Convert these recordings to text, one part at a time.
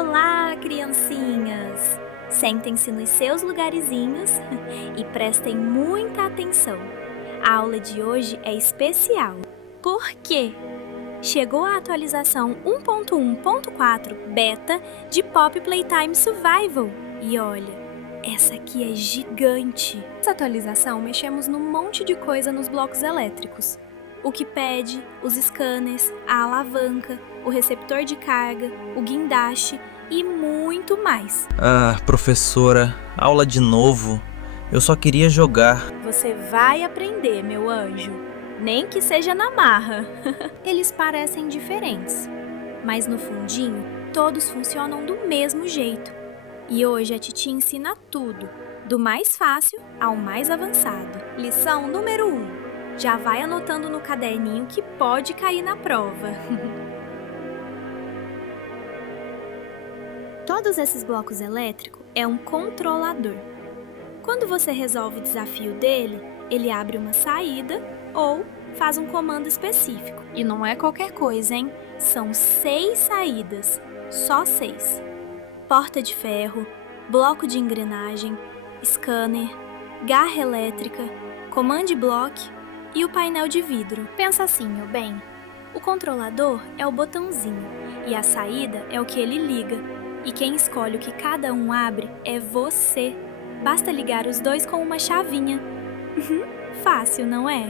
Olá, criancinhas! Sentem-se nos seus lugarzinhos e prestem muita atenção. A aula de hoje é especial. Por quê? Chegou a atualização 1.1.4 beta de Pop Playtime Survival. E olha, essa aqui é gigante. Nessa atualização, mexemos num monte de coisa nos blocos elétricos. O keypad, os scanners, a alavanca, o receptor de carga, o guindaste e muito mais. Ah, professora, aula de novo. Eu só queria jogar. Você vai aprender, meu anjo. Nem que seja na marra. Eles parecem diferentes, mas no fundinho, todos funcionam do mesmo jeito. E hoje a Titi ensina tudo, do mais fácil ao mais avançado. Lição número 1. Já vai anotando no caderninho que pode cair na prova. Todos esses blocos elétricos é um controlador. Quando você resolve o desafio dele, ele abre uma saída ou faz um comando específico. E não é qualquer coisa, hein? São 6 saídas, só 6. Porta de ferro, bloco de engrenagem, scanner, garra elétrica, command block e o painel de vidro. Pensa assim, meu bem. O controlador é o botãozinho e a saída é o que ele liga. E quem escolhe o que cada um abre é você. Basta ligar os dois com uma chavinha. Fácil, não é?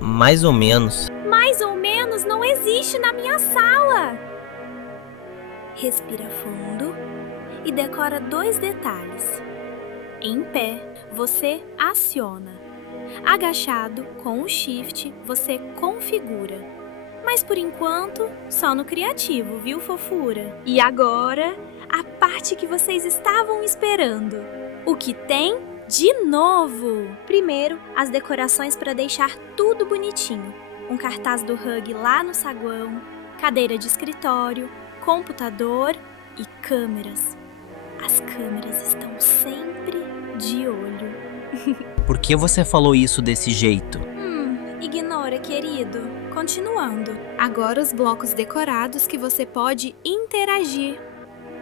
Mais ou menos. Mais ou menos não existe na minha sala. Respira fundo e decora 2 detalhes. Em pé, você aciona. Agachado, com o Shift, você configura. Mas por enquanto, só no criativo, viu, fofura? E agora, a parte que vocês estavam esperando. O que tem de novo? Primeiro, as decorações para deixar tudo bonitinho. Um cartaz do Hug lá no saguão, cadeira de escritório, computador e câmeras. As câmeras estão sempre de olho. Por que você falou isso desse jeito? Ignora, querido. Continuando. Agora os blocos decorados que você pode interagir.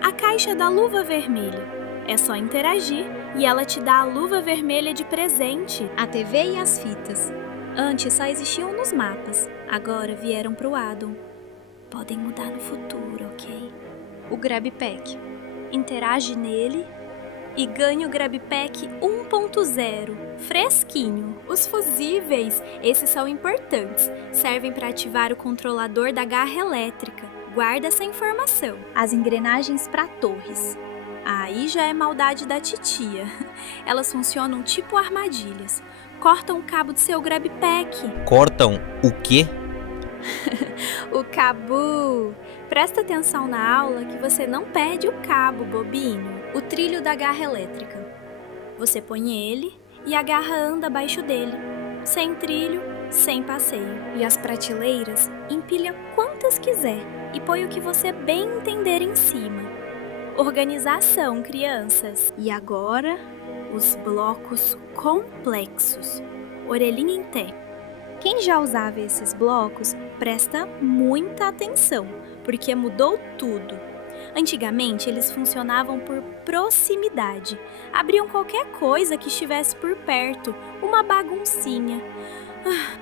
A caixa da luva vermelha. É só interagir e ela te dá a luva vermelha de presente, a TV e as fitas. Antes só existiam nos mapas, agora vieram pro addon. Podem mudar no futuro, ok? O Grab Pack. Interage nele e ganhe o Grab Pack 1.0, fresquinho. Os fusíveis, esses são importantes, servem para ativar o controlador da garra elétrica. Guarda essa informação. As engrenagens para torres. Aí já é maldade da titia. Elas funcionam tipo armadilhas. Cortam o cabo do seu Grab Pack. Cortam o quê? O cabo. Presta atenção na aula que você não perde o cabo, bobinho. O trilho da garra elétrica. Você põe ele e a garra anda abaixo dele. Sem trilho, sem passeio. E as prateleiras, empilha quantas quiser e põe o que você bem entender em cima. Organização, crianças. E agora, os blocos complexos. Orelhinha em té. Quem já usava esses blocos, presta muita atenção, porque mudou tudo. Antigamente, eles funcionavam por proximidade. Abriam qualquer coisa que estivesse por perto, uma baguncinha.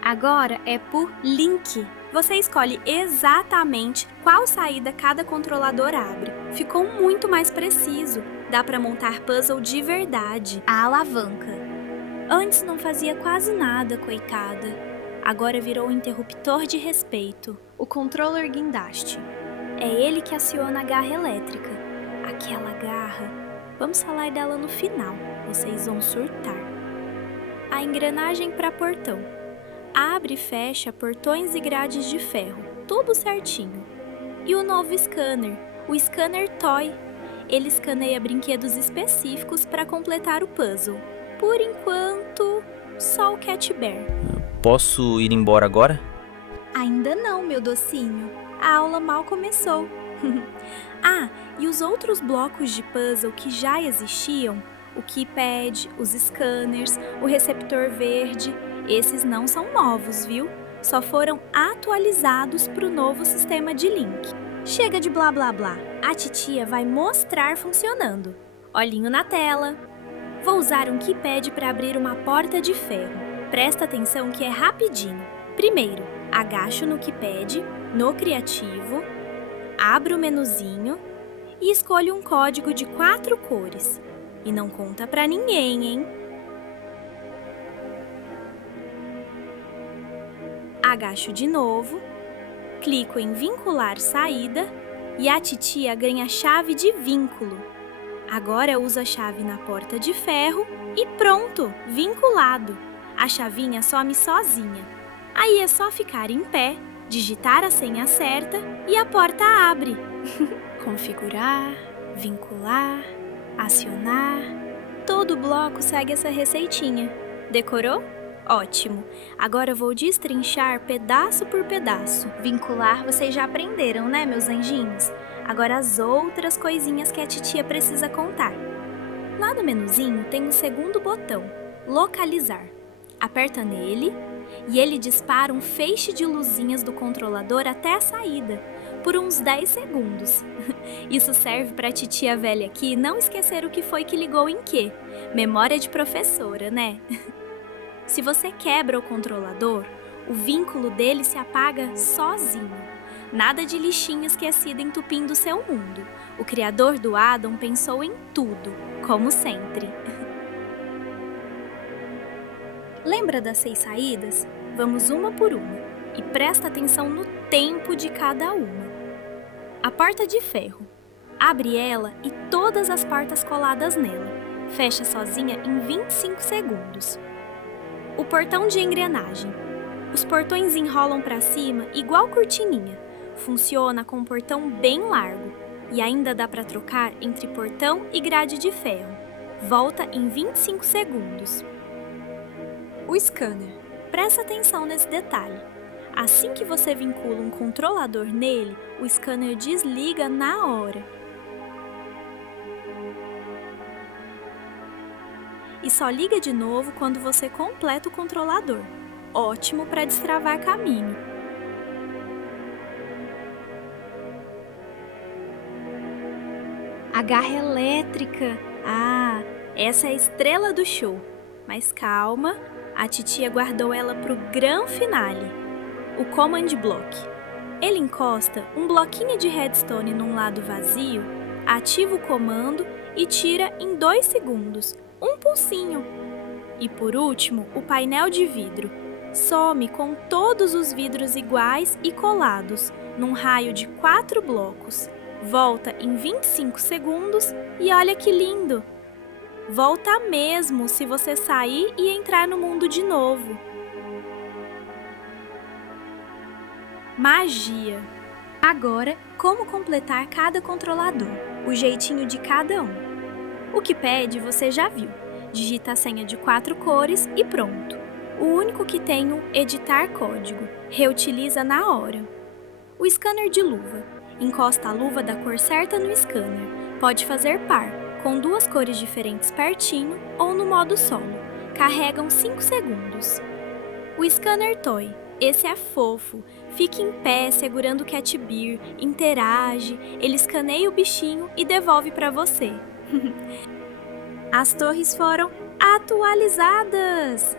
Agora é por link. Você escolhe exatamente qual saída cada controlador abre. Ficou muito mais preciso. Dá para montar puzzle de verdade. A alavanca. Antes não fazia quase nada, coitada. Agora virou um interruptor de respeito. O controller guindaste. É ele que aciona a garra elétrica. Aquela garra. Vamos falar dela no final. Vocês vão surtar. A engrenagem para portão. Abre e fecha portões e grades de ferro. Tudo certinho. E o novo scanner. O scanner Toy. Ele escaneia brinquedos específicos para completar o puzzle. Por enquanto, só o Cat Bear. Posso ir embora agora? Ainda não, meu docinho. A aula mal começou. E os outros blocos de puzzle que já existiam, o keypad, os scanners, o receptor verde, esses não são novos, viu? Só foram atualizados para o novo sistema de link. Chega de blá blá blá. A titia vai mostrar funcionando. Olhinho na tela. Vou usar um keypad para abrir uma porta de ferro. Presta atenção que é rapidinho. Primeiro, agacho no keypad, no criativo, abro o menuzinho e escolho um código de 4 cores. E não conta pra ninguém, hein? Agacho de novo, clico em vincular saída e a titia ganha chave de vínculo. Agora eu uso a chave na porta de ferro e pronto, vinculado. A chavinha some sozinha. Aí é só ficar em pé, digitar a senha certa e a porta abre. Configurar, vincular, acionar. Todo bloco segue essa receitinha. Decorou? Ótimo! Agora eu vou destrinchar pedaço por pedaço. Vincular vocês já aprenderam, né, meus anjinhos? Agora as outras coisinhas que a titia precisa contar. Lá no menuzinho tem um segundo botão, localizar. Aperta nele e ele dispara um feixe de luzinhas do controlador até a saída, por uns 10 segundos. Isso serve para a titia velha aqui não esquecer o que foi que ligou em quê. Memória de professora, né? Se você quebra o controlador, o vínculo dele se apaga sozinho. Nada de lixinho esquecido entupindo seu mundo. O criador do Addon pensou em tudo, como sempre. Lembra das 6 saídas? Vamos uma por uma e presta atenção no tempo de cada uma. A porta de ferro. Abre ela e todas as portas coladas nela. Fecha sozinha em 25 segundos. O portão de engrenagem. Os portões enrolam para cima igual cortininha. Funciona com um portão bem largo e ainda dá para trocar entre portão e grade de ferro. Volta em 25 segundos. O scanner. Presta atenção nesse detalhe. Assim que você vincula um controlador nele, o scanner desliga na hora. E só liga de novo quando você completa o controlador. Ótimo para destravar caminho. A garra elétrica. Ah, essa é a estrela do show. Mas calma, a titia guardou ela para o gran finale, o Command Block. Ele encosta um bloquinho de redstone num lado vazio, ativa o comando e tira em 2 segundos, um pulsinho. E por último, o painel de vidro. Some com todos os vidros iguais e colados, num raio de 4 blocos. Volta em 25 segundos e olha que lindo! Volta mesmo se você sair e entrar no mundo de novo. Magia! Agora, como completar cada controlador, o jeitinho de cada um. O keypad você já viu. Digita a senha de 4 cores e pronto. O único que tem o editar código. Reutiliza na hora. O scanner de luva. Encosta a luva da cor certa no scanner. Pode fazer par, com 2 cores diferentes pertinho ou no modo solo. Carregam 5 segundos. O scanner toy. Esse é fofo. Fica em pé segurando o Cat Bear, interage, ele escaneia o bichinho e devolve para você. As torres foram atualizadas!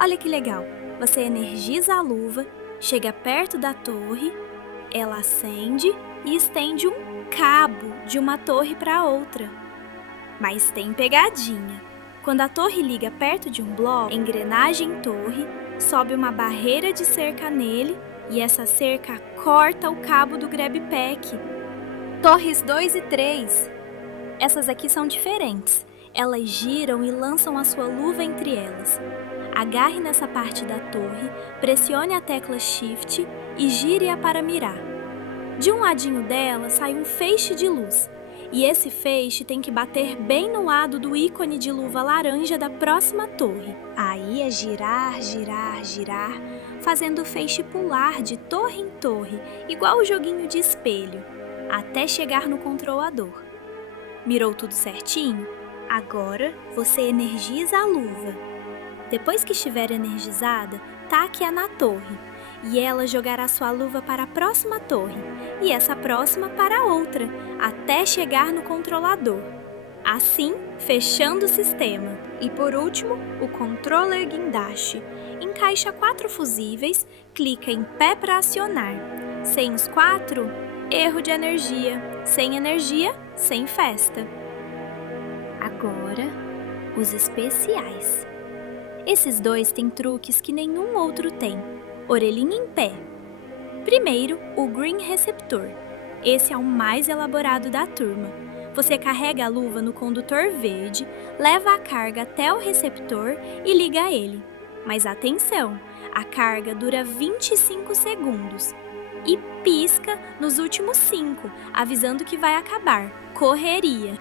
Olha que legal! Você energiza a luva, chega perto da torre, ela acende e estende um cabo de uma torre para outra. Mas tem pegadinha. Quando a torre liga perto de um bloco, engrenagem torre, sobe uma barreira de cerca nele e essa cerca corta o cabo do grab pack. Torres 2 e 3. Essas aqui são diferentes. Elas giram e lançam a sua luva entre elas. Agarre nessa parte da torre, pressione a tecla Shift e gire-a para mirar. De um ladinho dela sai um feixe de luz. E esse feixe tem que bater bem no lado do ícone de luva laranja da próxima torre. Aí é girar, girar, girar, fazendo o feixe pular de torre em torre, igual o joguinho de espelho, até chegar no controlador. Mirou tudo certinho? Agora você energiza a luva. Depois que estiver energizada, taque-a na torre. e ela jogará sua luva para a próxima torre, e essa próxima para a outra, até chegar no controlador. Assim, fechando o sistema. E por último, o controller guindaste. Encaixa 4 fusíveis, clica em pé para acionar. Sem os 4, erro de energia. Sem energia, sem festa. Agora, os especiais. Esses dois têm truques que nenhum outro tem. Orelhinha em pé. Primeiro, o Green Receptor. Esse é o mais elaborado da turma. Você carrega a luva no condutor verde, leva a carga até o receptor e liga ele. Mas atenção, a carga dura 25 segundos e pisca nos últimos 5, avisando que vai acabar. Correria!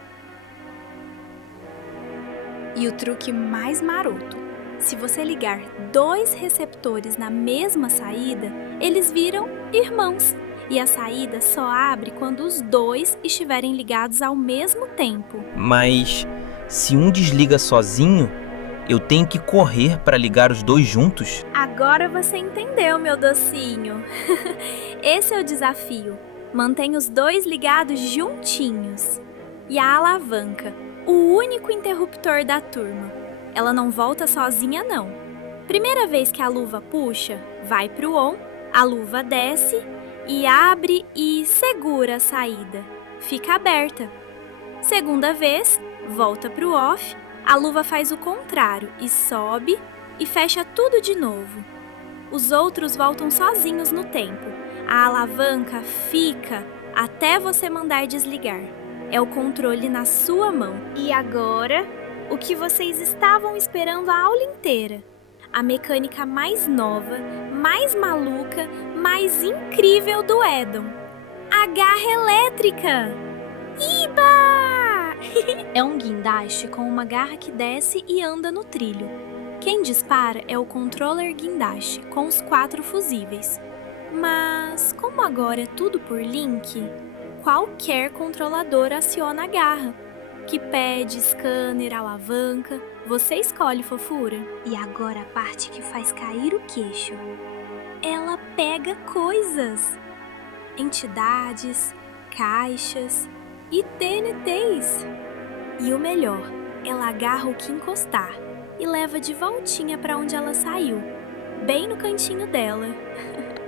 E o truque mais maroto: se você ligar 2 receptores na mesma saída, eles viram irmãos. E a saída só abre quando os 2 estiverem ligados ao mesmo tempo. Mas se um desliga sozinho, eu tenho que correr para ligar os 2 juntos? Agora você entendeu, meu docinho. Esse é o desafio. Mantenha os 2 ligados juntinhos. E a alavanca, o único interruptor da turma. Ela não volta sozinha, não. Primeira vez que a luva puxa, vai pro on, a luva desce e abre e segura a saída. Fica aberta. Segunda vez, volta pro off, a luva faz o contrário e sobe e fecha tudo de novo. Os outros voltam sozinhos no tempo. A alavanca fica até você mandar desligar. É o controle na sua mão. E agora, o que vocês estavam esperando a aula inteira. A mecânica mais nova, mais maluca, mais incrível do Edon. A garra elétrica! Iba! É um guindaste com uma garra que desce e anda no trilho. Quem dispara é o controller guindaste, com os 4 fusíveis. Mas, como agora é tudo por link, qualquer controlador aciona a garra. Keypad, scanner, alavanca, você escolhe, fofura. E agora a parte que faz cair o queixo. Ela pega coisas. Entidades, caixas e TNTs. E o melhor, ela agarra o que encostar e leva de voltinha para onde ela saiu, bem no cantinho dela.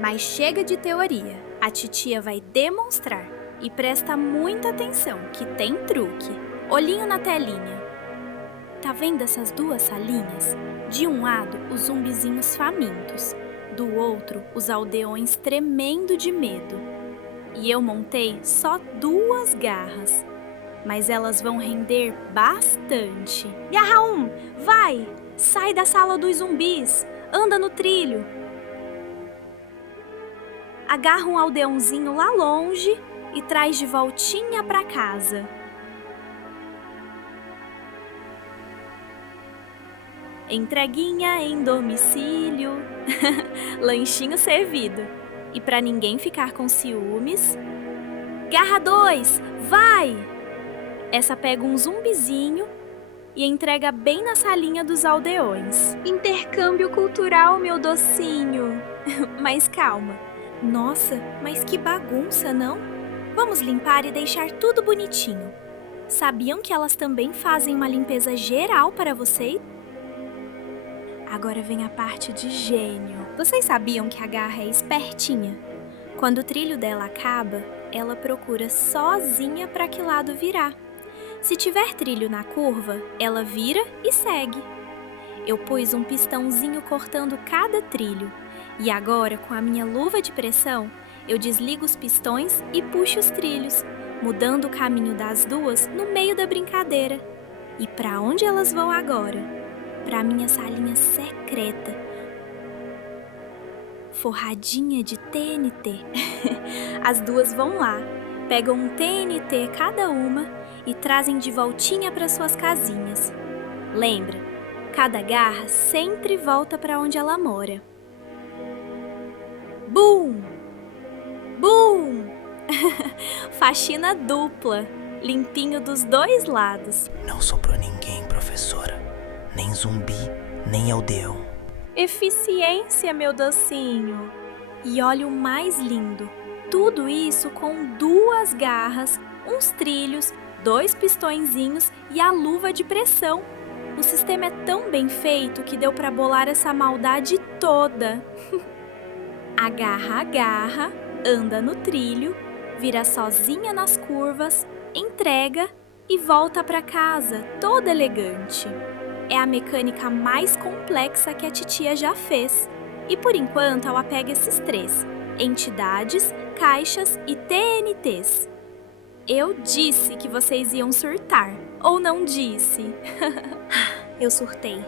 Mas chega de teoria, a titia vai demonstrar. E presta muita atenção, que tem truque. Olhinho na telinha. Tá vendo essas 2 salinhas? De um lado, os zumbizinhos famintos. Do outro, os aldeões tremendo de medo. E eu montei só 2 garras. Mas elas vão render bastante. Garra 1, vai! Sai da sala dos zumbis. Anda no trilho. Agarra um aldeãozinho lá longe e traz de voltinha pra casa. Entreguinha em domicílio, lanchinho servido. E para ninguém ficar com ciúmes, garra 2, vai! Essa pega um zumbizinho e entrega bem na salinha dos aldeões. Intercâmbio cultural, meu docinho. Mas calma. Nossa, mas que bagunça, não? Vamos limpar e deixar tudo bonitinho. Sabiam que elas também fazem uma limpeza geral para vocês? Agora vem a parte de gênio. Vocês sabiam que a garra é espertinha? Quando o trilho dela acaba, ela procura sozinha para que lado virar. Se tiver trilho na curva, ela vira e segue. Eu pus um pistãozinho cortando cada trilho. E agora, com a minha luva de pressão, eu desligo os pistões e puxo os trilhos, mudando o caminho das 2 no meio da brincadeira. E para onde elas vão agora? Para minha salinha secreta, forradinha de TNT. As 2 vão lá, pegam um TNT cada uma e trazem de voltinha para suas casinhas. Lembra, cada garra sempre volta para onde ela mora. Bum! Bum! Faxina dupla, limpinho dos 2 lados. Não sobrou ninguém, professora. Nem zumbi, nem aldeão. Eficiência, meu docinho. E olha o mais lindo, tudo isso com 2 garras, uns trilhos, 2 pistõezinhos e a luva de pressão. O sistema é tão bem feito que deu para bolar essa maldade toda. Agarra, anda no trilho, vira sozinha nas curvas, entrega e volta para casa, toda elegante. É a mecânica mais complexa que a titia já fez. E por enquanto ela pega esses 3: entidades, caixas e TNTs. Eu disse que vocês iam surtar, ou não disse? Eu surtei.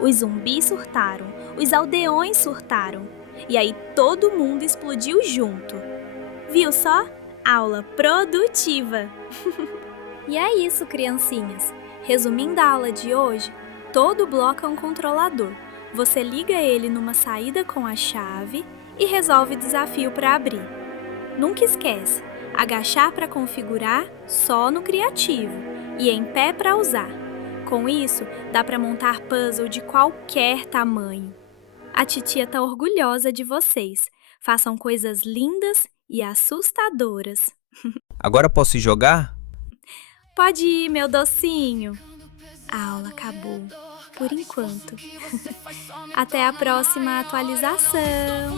Os zumbis surtaram, os aldeões surtaram. E aí todo mundo explodiu junto. Viu só? Aula produtiva! E é isso, criancinhas. Resumindo a aula de hoje, todo bloco é um controlador. Você liga ele numa saída com a chave e resolve o desafio para abrir. Nunca esquece, agachar para configurar só no criativo e em pé para usar. Com isso, dá para montar puzzle de qualquer tamanho. A titia tá orgulhosa de vocês. Façam coisas lindas e assustadoras. Agora posso ir jogar? Pode ir, meu docinho. A aula acabou, por enquanto. Até a próxima atualização.